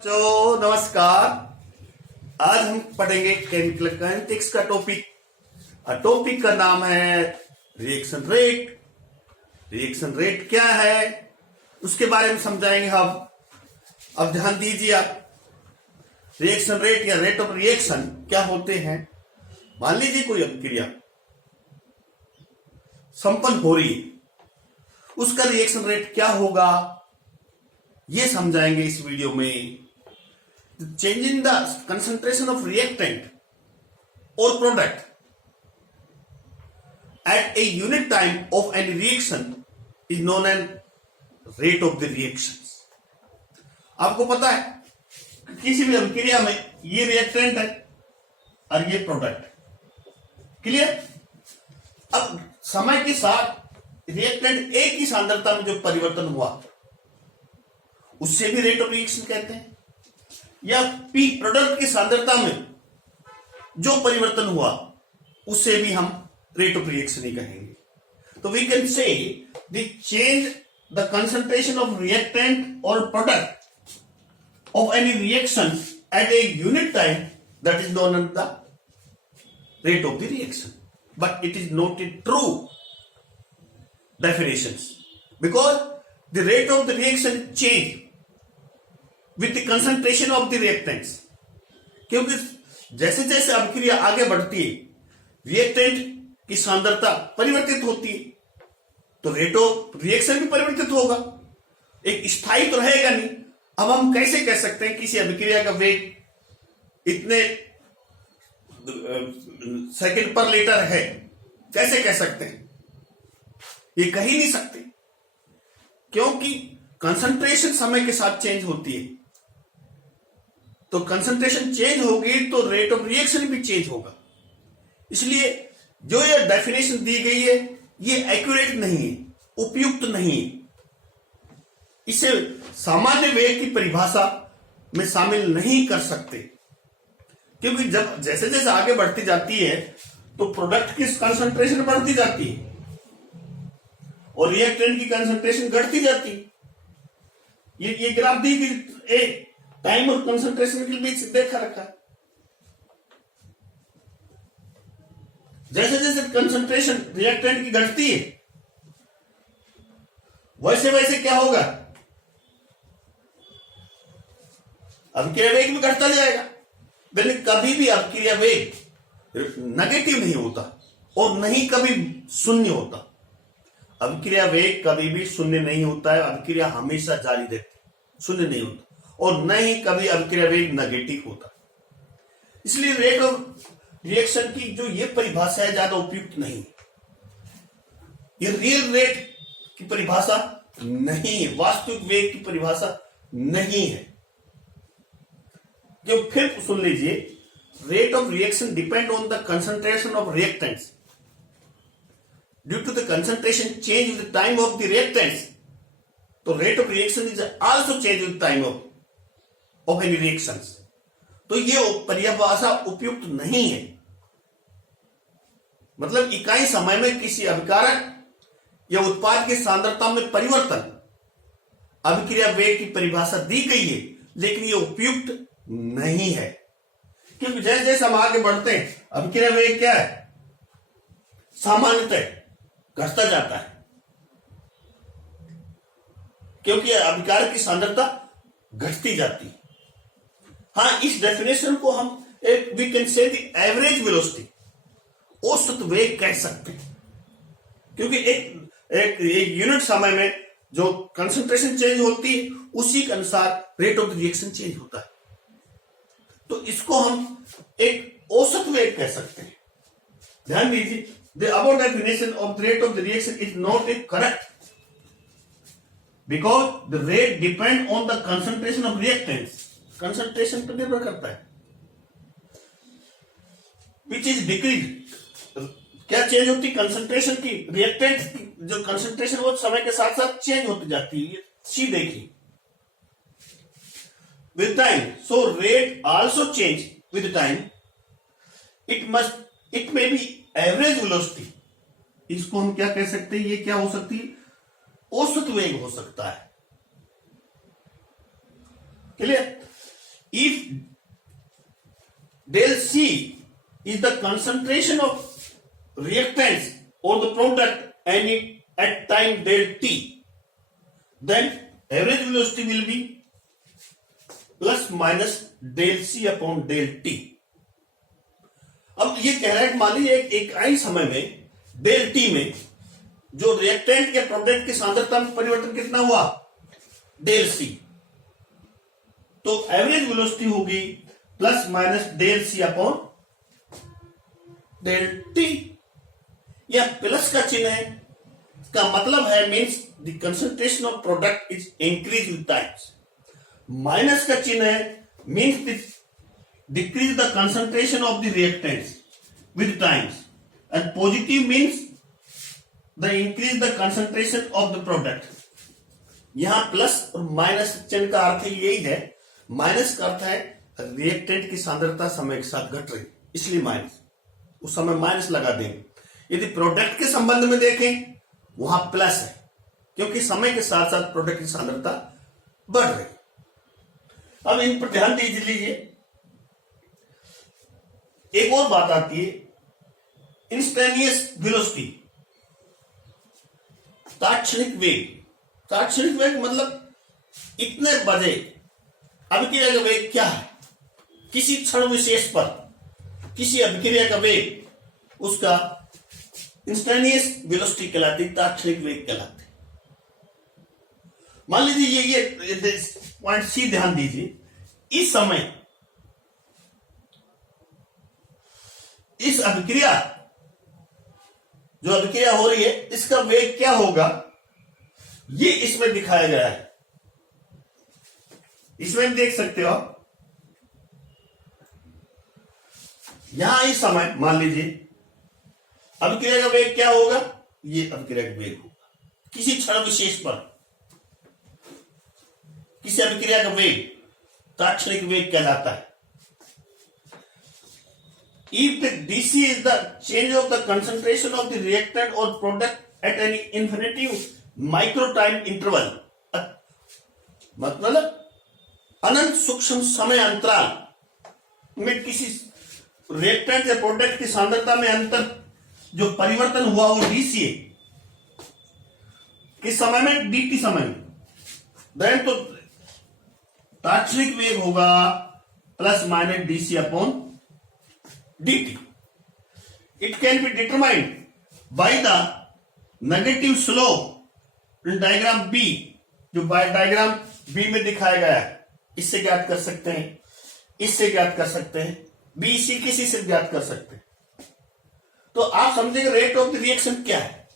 तो नमस्कार। आज हम पढ़ेंगे केमिकल काइनेटिक्स का टॉपिक का नाम है रिएक्शन रेट। रिएक्शन रेट क्या है उसके बारे में समझाएंगे हम। अब ध्यान दीजिए आप, रिएक्शन रेट या रेट ऑफ रिएक्शन क्या होते हैं। मान लीजिए कोई अभिक्रिया संपन्न हो रही है, उसका रिएक्शन रेट क्या होगा ये समझाएंगे इस वीडियो में। Change in the concentration of reactant or product at a unit time of any reaction is known as rate of the reactions। आपको पता है किसी भी अभिक्रिया में ये रिएक्टेंट है और ये प्रोडक्ट। क्लियर। अब समय के साथ रिएक्टेंट ए की सांद्रता में जो परिवर्तन हुआ उससे भी रेट ऑफ रिएक्शन कहते हैं, या पी प्रोडक्ट की सांद्रता में जो परिवर्तन हुआ उससे भी हम रेट ऑफ रिएक्शन ही कहेंगे। तो we can say the change the concentration of reactant और product of any reaction at a unit time, that is known as the rate of the reaction, but it is not a true definitions because the rate of the reaction change with the concentration of the reactants। क्योंकि जैसे जैसे अभिक्रिया आगे बढ़ती है reactant की सांद्रता परिवर्तित होती है, तो रेट ऑफ रिएक्शन भी परिवर्तित होगा, एक स्थायी तो रहेगा नहीं। अब हम कैसे कह सकते हैं किसी अभिक्रिया का वेग इतने सेकंड पर लीटर है, कैसे कह सकते हैं? ये कह ही नहीं सकते, क्योंकि कंसंट्रेशन समय के साथ चेंज होती है। तो कंसंट्रेशन चेंज होगी तो रेट ऑफ रिएक्शन भी चेंज होगा। इसलिए जो ये डेफिनेशन दी गई है ये एक्यूरेट नहीं है, उपयुक्त नहीं है। इसे सामान्य वेग की परिभाषा में शामिल नहीं कर सकते, क्योंकि जब जैसे जैसे आगे बढ़ती जाती है तो प्रोडक्ट की कंसंट्रेशन बढ़ती जाती है और रिएक्टेंट की कंसंट्रेशन घटती जाती है। ये ग्राफ दी गई एक टाइम और कंसंट्रेशन के बीच देखा रखा है। जैसे जैसे कंसंट्रेशन रिएक्टेंट की घटती है वैसे वैसे क्या होगा, अभिक्रिया वेग भी घटता जाएगा। लेकिन कभी भी अभिक्रिया वेग नेगेटिव नहीं होता और नहीं कभी शून्य होता। अभिक्रिया वेग कभी भी शून्य नहीं होता है, अभिक्रिया हमेशा जारी रहती, शून्य नहीं होता, और न ही कभी अभिक्रिया वेग नेगेटिव होता। इसलिए रेट ऑफ रिएक्शन की जो ये परिभाषा है ज्यादा उपयुक्त नहीं, ये रियल रेट की परिभाषा नहीं है, वास्तविक वेग की परिभाषा नहीं है। जो फिर सुन लीजिए, rate of reaction depend on the concentration of reactants due to the concentration change with the time of the reactants। तो rate of reaction is also change with time of any reactions। तो ये परिभाषा उपयुक्त नहीं है। मतलब इकाई समय में किसी अभिकारक या उत्पाद की सांद्रता में परिवर्तन अभिक्रिया वेग की परिभाषा दी गई है, लेकिन ये उपयुक्त नहीं है। क्योंकि जैसे जैसे हम आगे बढ़ते हैं अभिक्रिया वेग क्या है, सामान्यतः घटता जाता है, क्योंकि अभिकारक की सांद्रता घटती जाती है। हाँ, इस डेफिनेशन को हम एक we can say the average velocity, औसत वेग कह सकते हैं, क्योंकि एक यूनिट समय में जो कंसंट्रेशन चेंज होती है उसी के अनुसार rate of the reaction change होता है। तो इसको हम एक औसत वेग कह सकते हैं। ध्यान दीजिए, the above definition of the rate of the reaction is not correct because the rate depend on the concentration of reactants। concentration पर निर्भर करता है, which is decreased। क्या चेंज होती है कंसंट्रेशन की, रिएक्टेंट की जो कंसंट्रेशन वो समय के साथ साथ चेंज होती जाती है। सी देखिए, with time, so rate also change with time। it may be average velocity. इसको हम क्या कह सकते हैं, ये क्या हो सकती है, औसत वेग हो सकता है। Clear. if del C is the concentration of reactants or the product and at time del T, then average velocity will be plus minus del C upon del T. अब ये कह रहा है मान लीजिए एक आई समय में डेल टी में जो रिएक्टेंट या प्रोडक्ट की सांद्रता में परिवर्तन कितना हुआ, डेल सी, तो एवरेज वेलोसिटी होगी plus minus del C upon del T. या प्लस का चिन्ह है, का मतलब है means the concentration of product is increase with times. Minus का चिन्ह है means decrease the concentration of the reactants with times, and positive means the increase the concentration of the product। यहां प्लस और माइनस चिन्ह का अर्थ यही है। Minus का अर्थ है रिएक्टेंट की सांद्रता समय के साथ घट रही, इसलिए माइनस, उस समय माइनस लगा देंगे। यदि प्रोडक्ट के संबंध में देखें वहां प्लस है, क्योंकि समय के साथ साथ प्रोडक्ट की सांद्रता बढ़ रही। अब इन पर ध्यान दीजिए लीजिए। एक और बात आती है इंस्टेंटेनियस वेलोसिटी, तात्क्षणिक वेग। तात्क्षणिक वेग मतलब इतने बजे अभिक्रिया का वेग क्या है, किसी क्षण विशेष पर किसी अभिक्रिया का वेग उसका इंस्टेंटेनियस वेलोसिटी कहलाती, तात्क्षणिक वेग कहलाती। मान लीजिए ये पॉइंट सी ध्यान दीजिए। इस समय इस अभिक्रिया, जो अभिक्रिया हो रही है इसका वेग क्या होगा, ये इसमें दिखाया गया है। इसमें देख सकते हो यहां इस समय मान लीजिए अभिक्रिया का वेग क्या होगा, ये अभिक्रिया का वेग होगा किसी क्षण विशेष पर। किसी अभिक्रिया का वेग तात्क्षणिक वेग कहलाता है। If the DC is the change of the concentration of the reactant or product at any infinitive micro time interval, मतलब अनंत सूक्ष्म समय अंतराल में किसी रिएक्टेंट या प्रोडक्ट की सांद्रता में अंतर जो परिवर्तन हुआ वो डीसी है, किस समय में, डीटी समय में, देन तो तात्क्षणिक वेग होगा plus minus DC upon dt. It can be determined by the negative slope in diagram B, जो डायग्राम B में दिखाया गया है। इससे ज्ञात कर सकते हैं, इससे ज्ञात कर सकते हैं, BC किसी से ज्ञात कर सकते हैं। तो आप समझेंगे रेट ऑफ द रिएक्शन क्या है।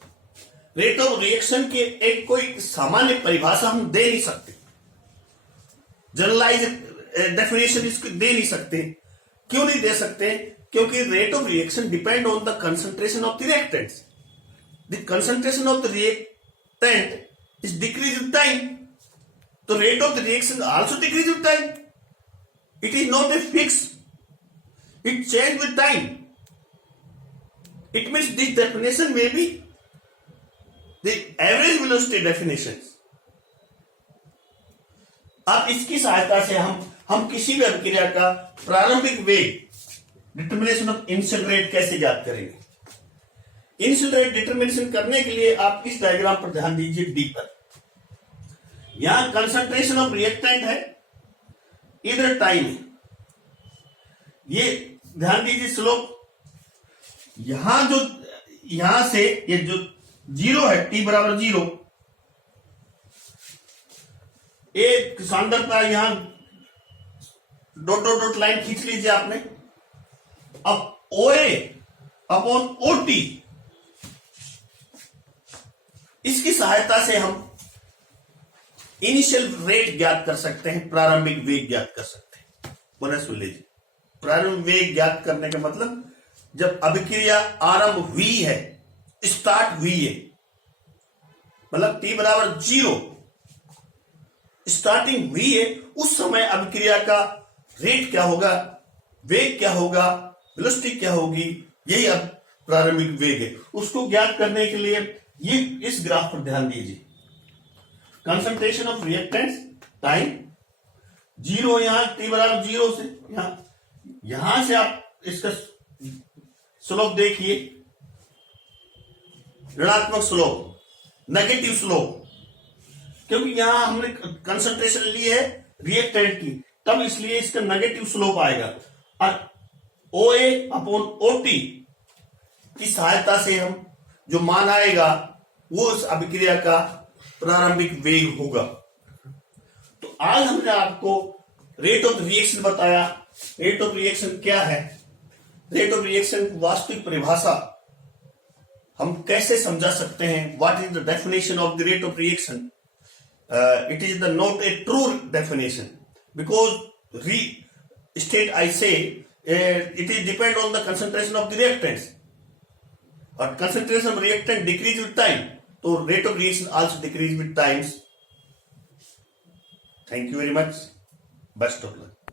रेट ऑफ रिएक्शन की एक कोई सामान्य परिभाषा हम दे नहीं सकते, जनरलाइज डेफिनेशन इसको दे नहीं सकते। क्यों नहीं दे सकते, क्योंकि rate of reaction depend on the concentration of the reactants. The concentration of the reactant is decrease with time, तो rate of the reaction also decrease with time. It is not a fix, it change with time. It means this definition may be the average velocity definition. अब इसकी सहायता से हम किसी भी अभिक्रिया का प्रारंभिक वेग, डिटर्मिनेशन ऑफ इनिशियल रेट कैसे ज्ञात करेंगे। इनिशियल रेट डिटर्मिनेशन करने के लिए आप इस डायग्राम पर ध्यान दीजिए, डी पर। यहां कंसंट्रेशन ऑफ रिएक्टेंट है, इधर टाइम है। ये ध्यान दीजिए स्लोप, यहां से ये जो जीरो है, टी बराबर जीरो, एक सांद्रता यहां डॉट डॉट डॉट लाइन खींच लीजिए आपने। अब OA अपॉन OT, इसकी सहायता से हम इनिशियल रेट ज्ञात कर सकते हैं, प्रारंभिक वेग ज्ञात कर सकते हैं। बोले सुन लीजिए, प्रारंभिक वेग ज्ञात करने का मतलब जब अभिक्रिया आरंभ हुई है, स्टार्ट हुई है, मतलब T बराबर जीरो स्टार्टिंग हुई है, उस समय अभिक्रिया का रेट क्या होगा, वेग क्या होगा, वेलोसिटी क्या होगी, यही अब प्रारंभिक वेग है। उसको ज्ञात करने के लिए ये इस ग्राफ पर ध्यान दीजिए। Concentration of reactants, time, zero यहां t बराबर जीरो से यहां से आप इसका स्लोप देखिए, ऋणात्मक स्लोप, नेगेटिव स्लोप, क्योंकि यहां हमने कंसंट्रेशन ली है रिएक्टेंट की, तब इसलिए इसका नेगेटिव स्लोप आएगा। और OA अपॉन OT की सहायता से हम जो मान आएगा वो उस अभिक्रिया का प्रारंभिक वेग होगा। तो आज हमने आपको रेट ऑफ रिएक्शन बताया। रेट ऑफ रिएक्शन क्या है, रेट ऑफ रिएक्शन की वास्तविक परिभाषा हम कैसे समझा सकते हैं, what is the definition of the rate of reaction. It is the not a true definition because state I say it is depend on the concentration of the reactants, और concentration of reactant decrease with time, so rate of reaction also decrease with times. Thank you very much. Best of luck.